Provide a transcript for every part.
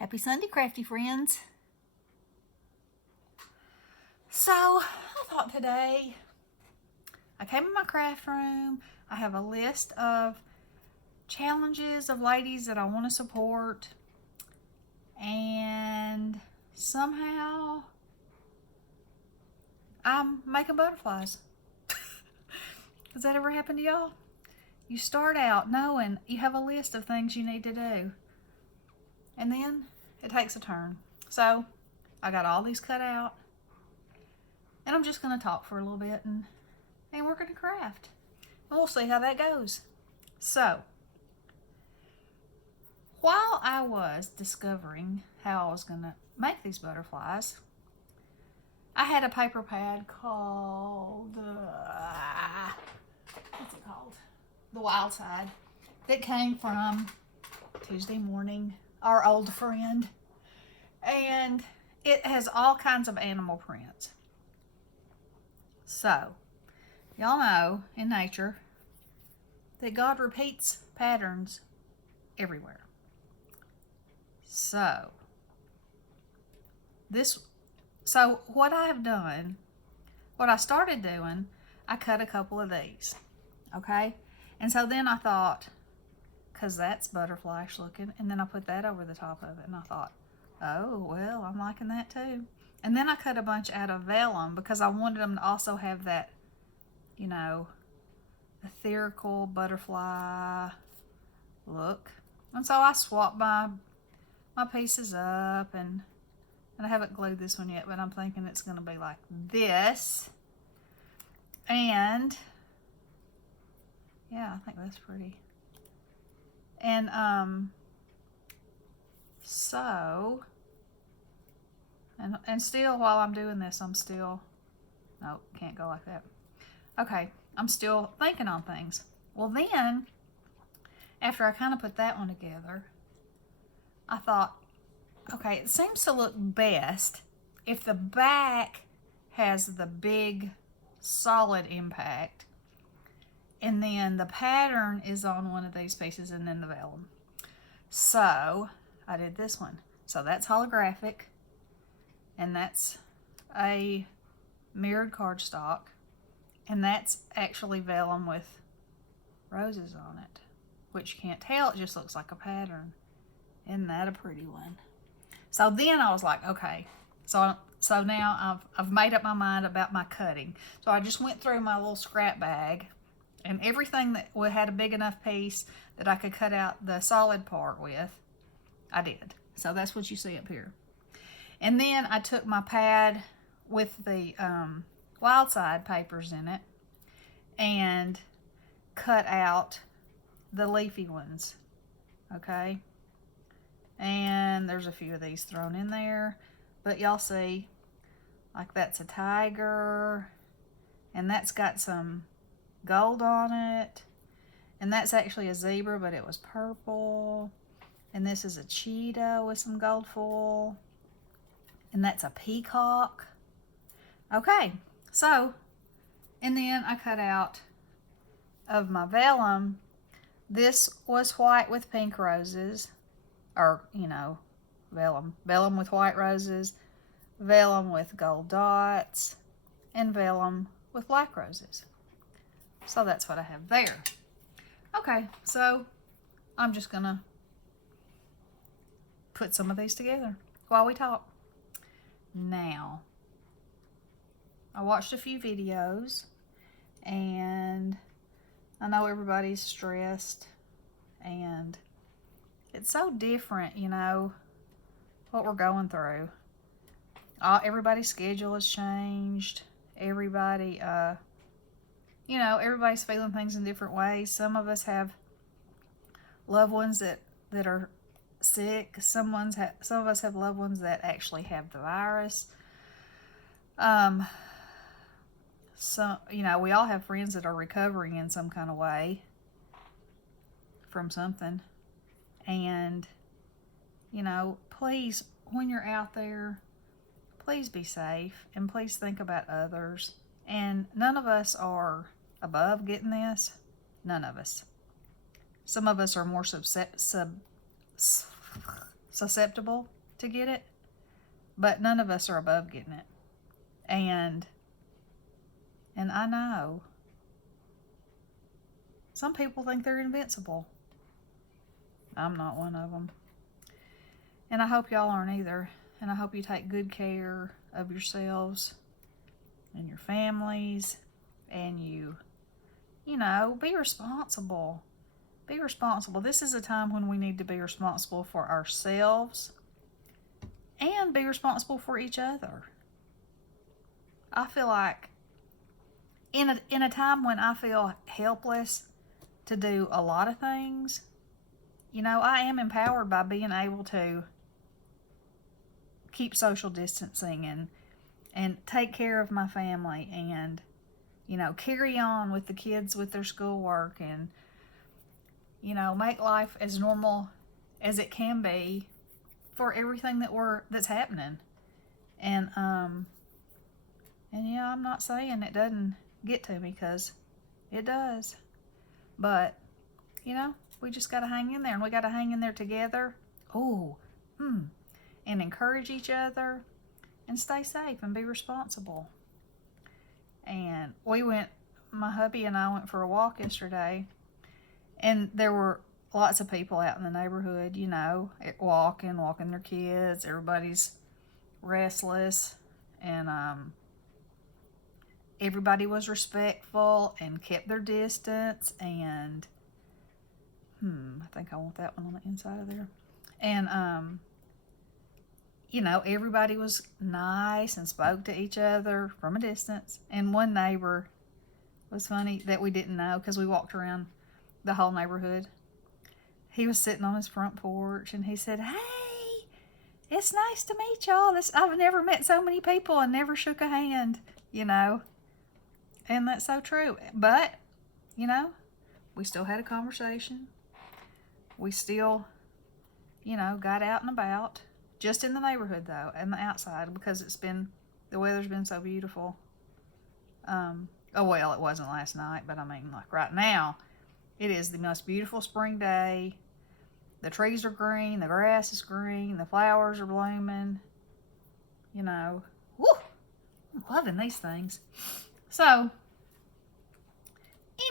Happy Sunday, crafty friends. So, I thought today, I came in my craft room. I have a list of challenges of ladies that I want to support. And somehow, I'm making butterflies. Has that ever happened to y'all? You start out knowing you have a list of things you need to do. And then it takes a turn. So, I got all these cut out. And I'm just going to talk for a little bit and we're going to craft. And we'll see how that goes. So, while I was discovering how I was going to make these butterflies, I had a paper pad called, what's it called? The Wild Side, that came from Tuesday Morning, our old friend. And it has all kinds of animal prints. So, y'all know in nature that God repeats patterns everywhere. So what I have done, what I started doing, I cut a couple of these, okay? And so then I thought, because that's butterfly-ish looking, and then I put that over the top of it, and I thought, oh, well, I'm liking that too. And then I cut a bunch out of vellum because I wanted them to also have that, you know, ethereal butterfly look. And so I swapped my pieces up, and I haven't glued this one yet, but I'm thinking it's going to be like this. And yeah, I think that's pretty. And so, and still, while I'm doing this, I'm still, nope, can't go like that. Okay, I'm still thinking on things. Well, then, after I kind of put that one together, I thought, okay, it seems to look best if the back has the big solid impact, and then the pattern is on one of these pieces, and then the vellum. So I did this one. So that's holographic, and that's a mirrored cardstock, and that's actually vellum with roses on it, which you can't tell, it just looks like a pattern. Isn't that a pretty one? So then I was like, okay, so now I've made up my mind about my cutting. So I just went through my little scrap bag, and everything that had a big enough piece that I could cut out the solid part with, I did. So that's what you see up here. And then I took my pad with the Wild Side papers in it and cut out the leafy ones, okay? And there's a few of these thrown in there, but y'all see, like that's a tiger, and that's got some gold on it, and that's actually a zebra, but it was purple, and this is a cheetah with some gold foil, and that's a peacock. Okay, so, and then I cut out of my vellum, this was white with pink roses, or, you know, vellum with white roses, vellum with gold dots, and vellum with black roses. So that's what I have there. Okay, so I'm just gonna put some of these together while we talk. Now, I watched a few videos, and I know everybody's stressed, and it's so different, you know, what we're going through. Everybody's schedule has changed. Everybody, you know, everybody's feeling things in different ways. Some of us have loved ones that are sick. Some of us have loved ones that actually have the virus. So, you know, we all have friends that are recovering in some kind of way from something. And, you know, please, when you're out there, please be safe, and please think about others. And none of us are above getting this. None of us. Some of us are more susceptible to get it, but none of us are above getting it. And I know some people think they're invincible. I'm not one of them. And I hope y'all aren't either. And I hope you take good care of yourselves and your families, and you know, be responsible. Be responsible. This is a time when we need to be responsible for ourselves and be responsible for each other. I feel like in a time when I feel helpless to do a lot of things, you know, I am empowered by being able to keep social distancing and take care of my family and, you know, carry on with the kids with their schoolwork and, you know, make life as normal as it can be for everything that's happening. And yeah, I'm not saying it doesn't get to me, because it does. But, you know, we just got to hang in there, and we got to hang in there together. And encourage each other and stay safe and be responsible. And my hubby and I went for a walk yesterday, and there were lots of people out in the neighborhood, you know, walking their kids. Everybody's restless, and everybody was respectful and kept their distance. And I think I want that one on the inside of there. And you know, everybody was nice and spoke to each other from a distance. And one neighbor was funny that we didn't know, because we walked around the whole neighborhood. He was sitting on his front porch, and he said, "Hey, it's nice to meet y'all. I've never met so many people and never shook a hand," you know. And that's so true. But, you know, we still had a conversation. We still, you know, got out and about. Just in the neighborhood, though, and the outside, because the weather's been so beautiful. Well, it wasn't last night, but I mean, like right now, it is the most beautiful spring day. The trees are green, the grass is green, the flowers are blooming. You know, woo! I'm loving these things. So,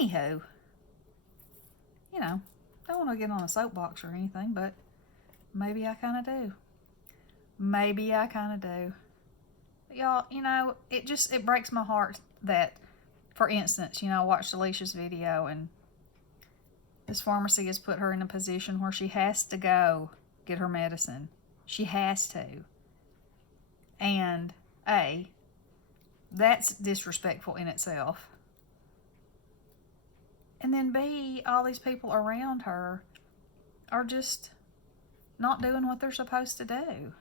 anywho, you know, don't want to get on a soapbox or anything, but maybe I kind of do. But y'all, you know, it breaks my heart that, for instance, you know, I watched Alicia's video, and this pharmacy has put her in a position where she has to go get her medicine. She has to. And A, that's disrespectful in itself. And then B, all these people around her are just not doing what they're supposed to do.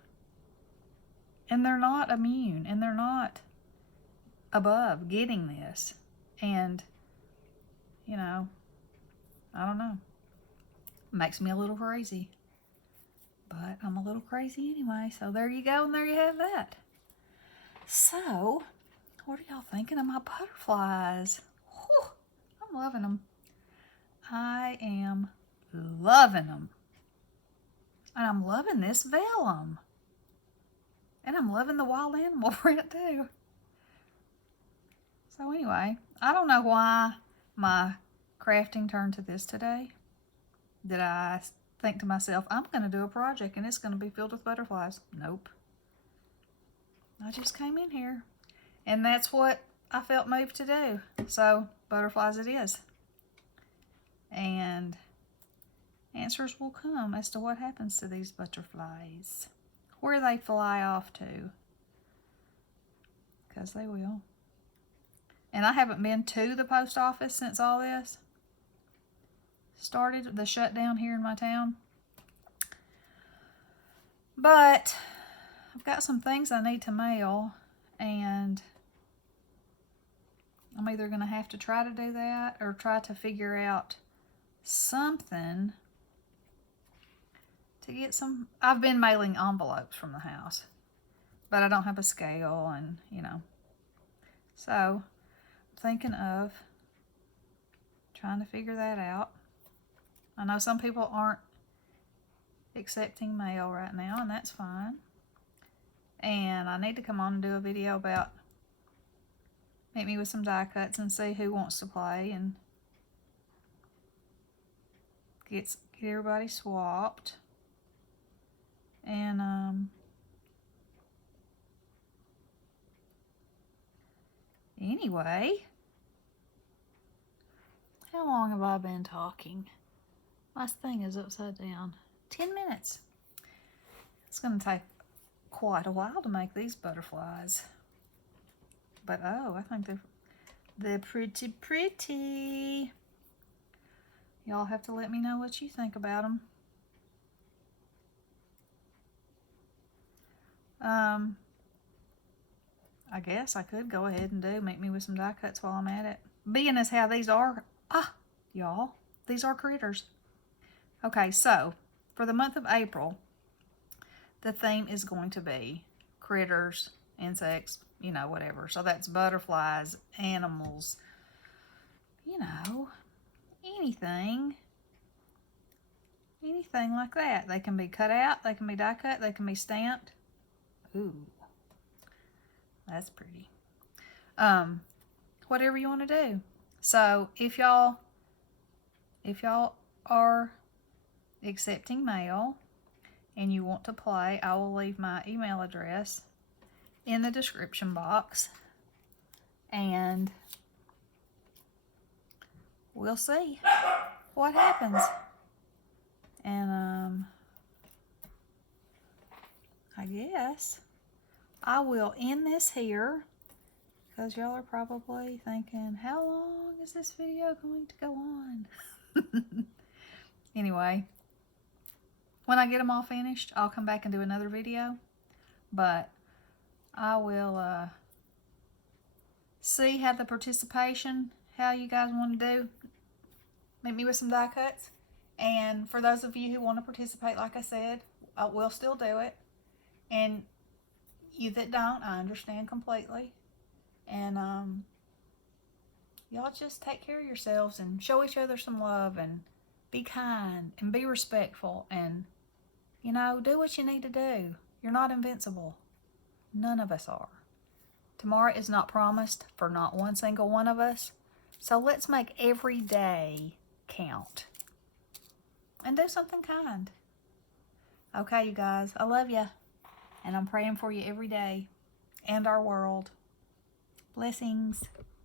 And they're not immune, and they're not above getting this. And, you know, I don't know. It makes me a little crazy. But I'm a little crazy anyway. So there you go, and there you have that. So, what are y'all thinking of my butterflies? Whew, I'm loving them. I am loving them. And I'm loving this vellum. And I'm loving the wild animal print too. So anyway, I don't know why my crafting turned to this today. Did I think to myself, I'm going to do a project and it's going to be filled with butterflies? Nope. I just came in here, and that's what I felt moved to do. So butterflies it is. And answers will come as to what happens to these butterflies. Where they fly off to. Because they will. And I haven't been to the post office since all this started, the shutdown here in my town. But I've got some things I need to mail, and I'm either going to have to try to do that or try to figure out something to get some. I've been mailing envelopes from the house, but I don't have a scale, and you know. So I'm thinking of trying to figure that out. I know some people aren't accepting mail right now, and that's fine. And I need to come on and do a video about Make Me With Some Die Cuts and see who wants to play and get everybody swapped. And anyway, how long have I been talking? My thing is upside down. 10 minutes. It's going to take quite a while to make these butterflies. But oh, I think they're pretty. Y'all have to let me know what you think about them. I guess I could go ahead and do Make Me With Some Die Cuts while I'm at it. Being as how these are, y'all, these are critters. Okay, so for the month of April, the theme is going to be critters, insects, you know, whatever. So that's butterflies, animals, you know, anything like that. They can be cut out, they can be die cut, they can be stamped. Ooh, that's pretty. Whatever you want to do. So if y'all are accepting mail and you want to play, I will leave my email address in the description box, and we'll see what happens. And I guess I will end this here, because y'all are probably thinking, how long is this video going to go on? Anyway, when I get them all finished, I'll come back and do another video, but I will see how the participation, how you guys want to do Make Me With Some Die Cuts. And for those of you who want to participate, like I said, I will still do it. And you that don't, I understand completely. And y'all just take care of yourselves and show each other some love and be kind and be respectful and, you know, do what you need to do. You're not invincible. None of us are. Tomorrow is not promised for not one single one of us. So let's make every day count. And do something kind. Okay, you guys, I love you. And I'm praying for you every day and our world. Blessings.